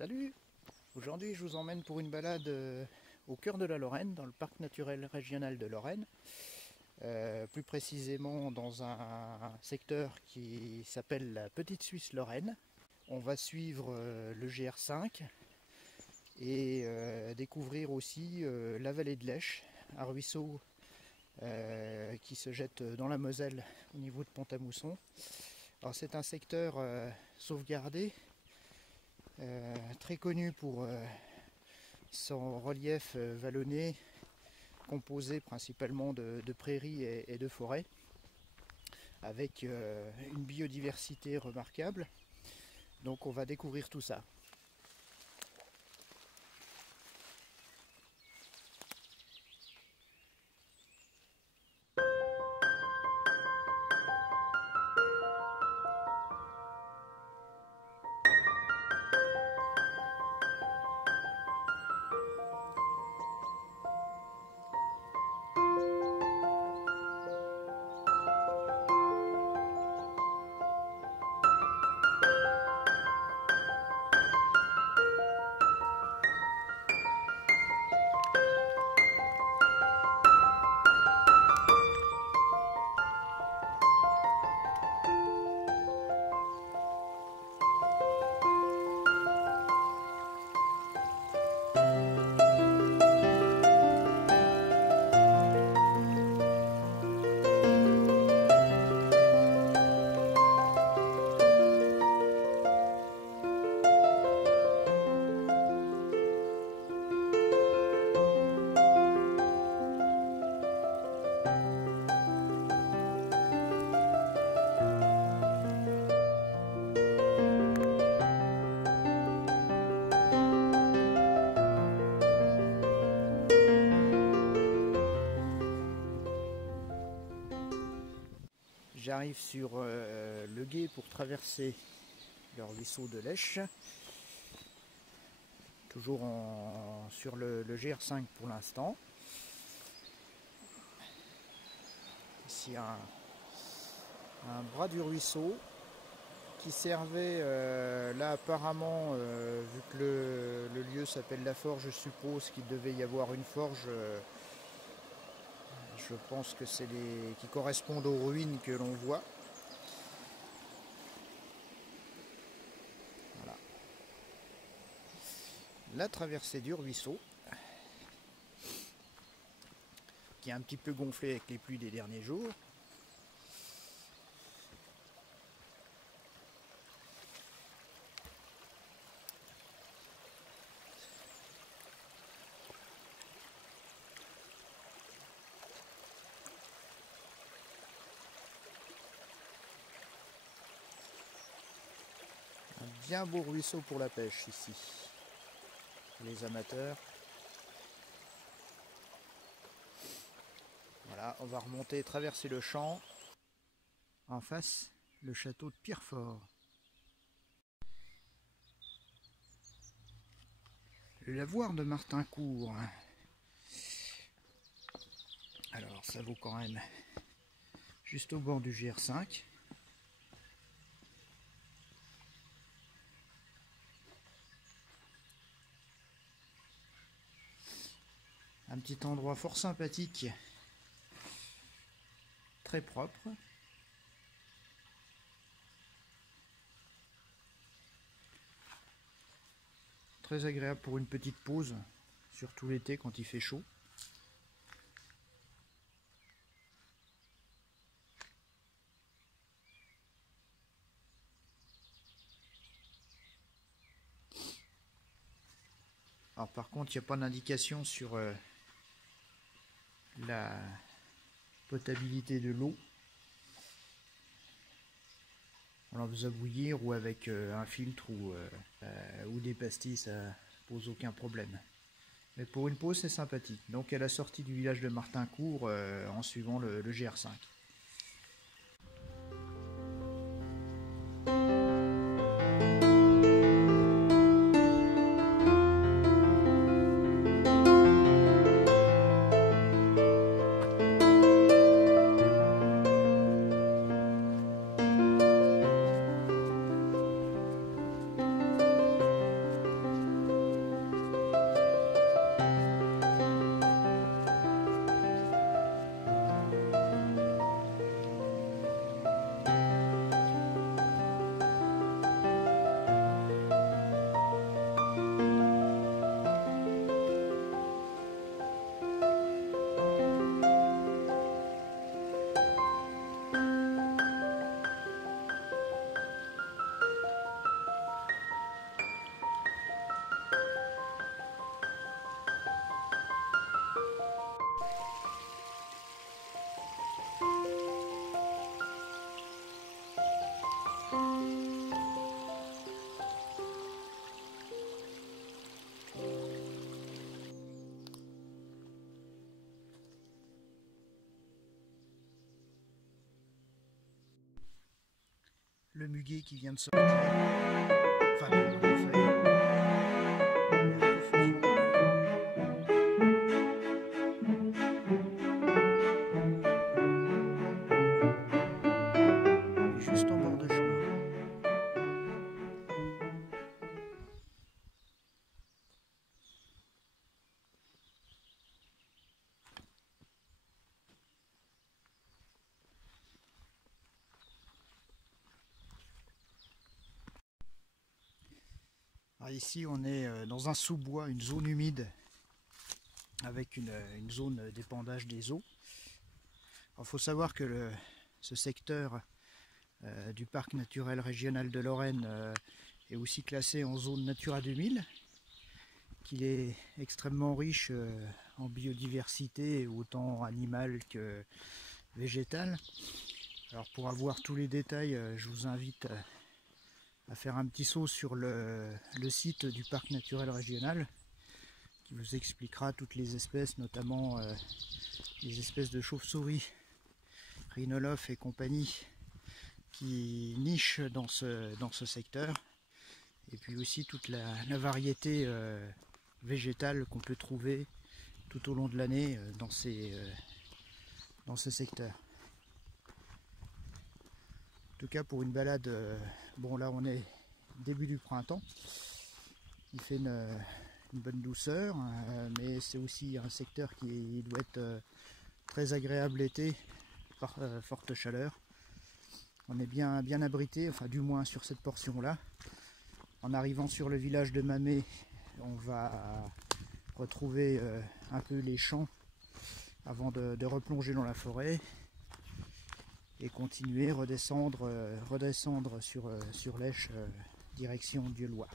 Salut! Aujourd'hui je vous emmène pour une balade au cœur de la Lorraine, dans le parc naturel régional de Lorraine. Plus précisément dans un secteur qui s'appelle la Petite Suisse Lorraine. On va suivre le GR5 et découvrir aussi la vallée de l'Esch, un ruisseau qui se jette dans la Moselle au niveau de Pont-à-Mousson. Alors c'est un secteur sauvegardé, très connu pour son relief vallonné, composé principalement de prairies et de forêts, avec une biodiversité remarquable. Donc on va découvrir tout ça. J'arrive sur le gué pour traverser le ruisseau de l'Esch. Toujours sur le GR5 pour l'instant. Ici un bras du ruisseau qui servait là apparemment, vu que le lieu s'appelle la Forge, je suppose qu'il devait y avoir une forge. Je pense que c'est les qui correspondent aux ruines que l'on voit. Voilà. La traversée du ruisseau, qui est un petit peu gonflé avec les pluies des derniers jours. Un bien beau ruisseau pour la pêche ici. Les amateurs. Voilà, on va remonter et traverser le champ. En face, le château de Pierrefort. Le lavoir de Martincourt. Alors, ça vaut quand même juste au bord du GR5. Un petit endroit fort sympathique, très propre. Très agréable pour une petite pause, surtout l'été quand il fait chaud. Alors par contre, il n'y a pas d'indication sur la potabilité de l'eau. On la faisait bouillir ou avec un filtre ou des pastilles, ça pose aucun problème. Mais pour une pause, c'est sympathique. Donc à la sortie du village de Martincourt, en suivant le GR5. le muguet qui vient de sortir. Enfin, les feuilles. Juste en bord de chemin. Alors ici on est dans un sous-bois, une zone humide avec une zone d'épandage des eaux. Il faut savoir que ce secteur du parc naturel régional de Lorraine est aussi classé en zone Natura 2000, qu'il est extrêmement riche en biodiversité, autant animale que végétale. Alors pour avoir tous les détails, je vous invite à faire un petit saut sur le site du parc naturel régional, qui vous expliquera toutes les espèces, notamment les espèces de chauves-souris, rhinolophes et compagnie, qui nichent dans ce secteur, et puis aussi toute la variété végétale qu'on peut trouver tout au long de l'année dans ce secteur. En tout cas pour une balade, bon là on est début du printemps, il fait une bonne douceur, mais c'est aussi un secteur qui doit être très agréable l'été par forte chaleur. On est bien abrité, enfin du moins sur cette portion là. En arrivant sur le village de Mamé, on va retrouver un peu les champs avant de replonger dans la forêt et continuer, redescendre sur l'Esch, direction Dieulois.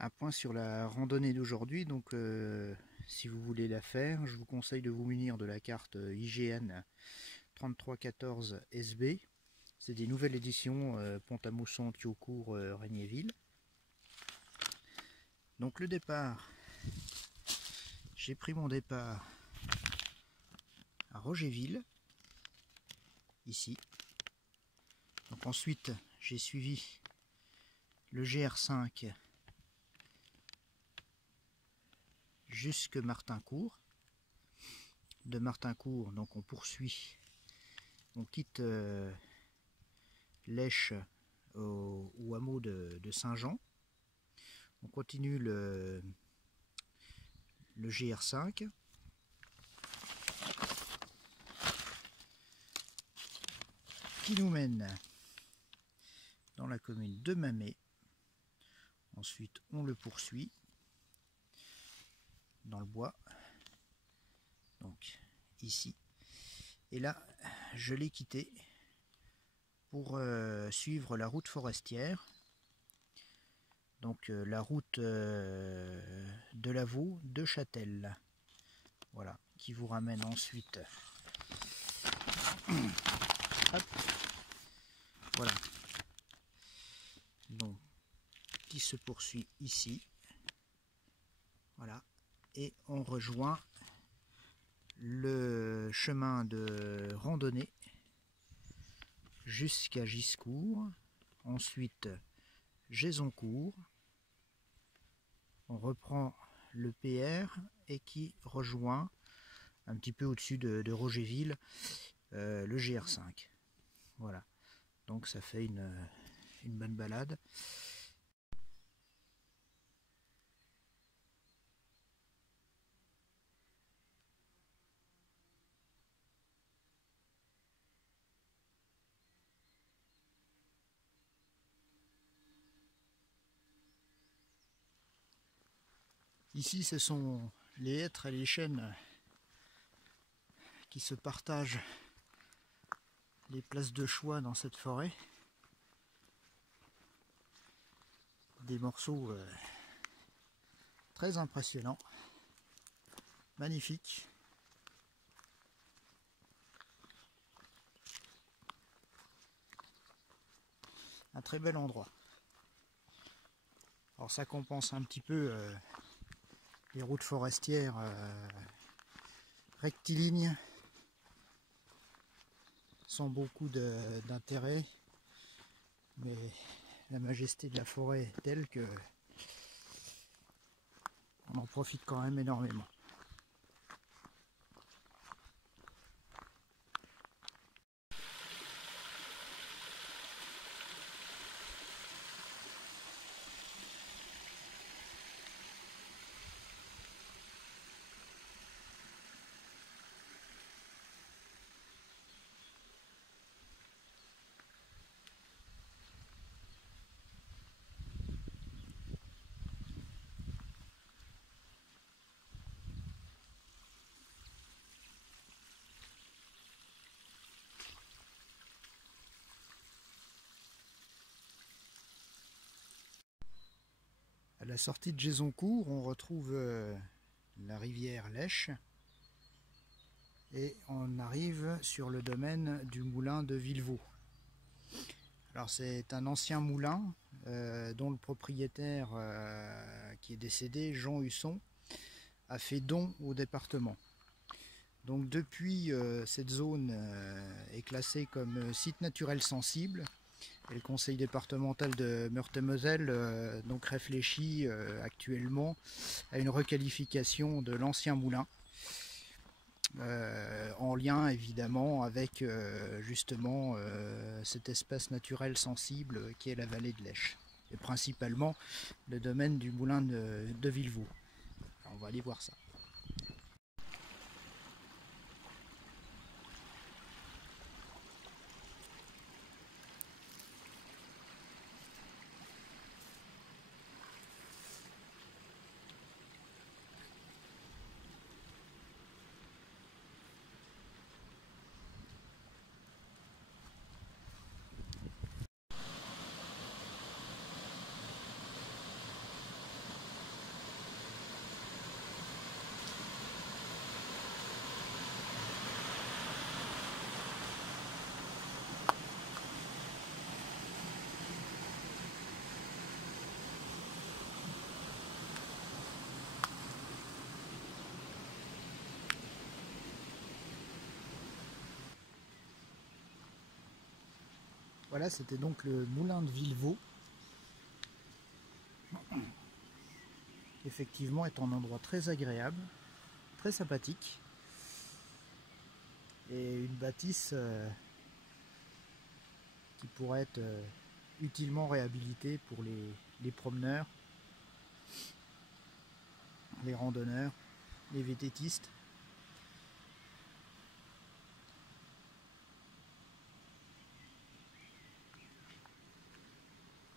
Un point sur la randonnée d'aujourd'hui, donc si vous voulez la faire, je vous conseille de vous munir de la carte IGN 3314 SB. C'est des nouvelles éditions Pont-à-Mousson, Thiaucourt, Regnéville. Donc le départ, j'ai pris mon départ à Rogéville, ici. Donc ensuite j'ai suivi le GR5 jusque Martincourt. De Martincourt, donc on poursuit, on quitte l'Esch au hameau de Saint-Jean. On continue le GR5. Qui nous mène dans la commune de Mamé. Ensuite, on le poursuit dans le bois. Donc ici. Et là, je l'ai quitté pour suivre la route forestière. Donc la route de Lavaux de Châtel. Voilà, qui vous ramène ensuite. Hop. Voilà. Donc, qui se poursuit ici. Voilà. Et on rejoint le chemin de randonnée jusqu'à Giscourt. Ensuite, Gézoncourt. On reprend le PR et qui rejoint un petit peu au-dessus de Rogerville le GR5. Voilà. Donc ça fait une bonne balade. Ici, ce sont les hêtres et les chênes qui se partagent les places de choix dans cette forêt. Des morceaux très impressionnants, magnifiques. Un très bel endroit. Alors ça compense un petit peu les routes forestières rectilignes, sans beaucoup d'intérêt, mais la majesté de la forêt est telle que on en profite quand même énormément. À la sortie de Gézoncourt, on retrouve la rivière Lèche et on arrive sur le domaine du moulin de Villevaux. Alors c'est un ancien moulin dont le propriétaire qui est décédé, Jean Husson, a fait don au département. Donc depuis, cette zone est classée comme site naturel sensible. Et le conseil départemental de Meurthe-et-Moselle donc réfléchit actuellement à une requalification de l'ancien moulin, en lien évidemment avec justement cet espace naturel sensible qui est la vallée de l'Esch, et principalement le domaine du moulin de Villevaux. Alors on va aller voir ça. Voilà, c'était donc le moulin de Villevaux, qui effectivement est un endroit très agréable, très sympathique, et une bâtisse qui pourrait être utilement réhabilitée pour les promeneurs, les randonneurs, les vététistes.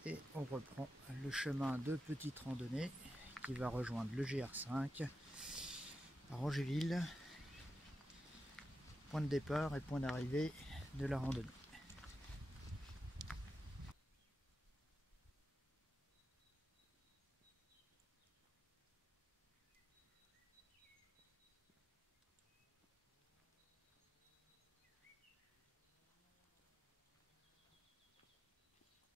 Et on reprend le chemin de petite randonnée qui va rejoindre le GR5 à Rogerville point de départ et point d'arrivée de la randonnée.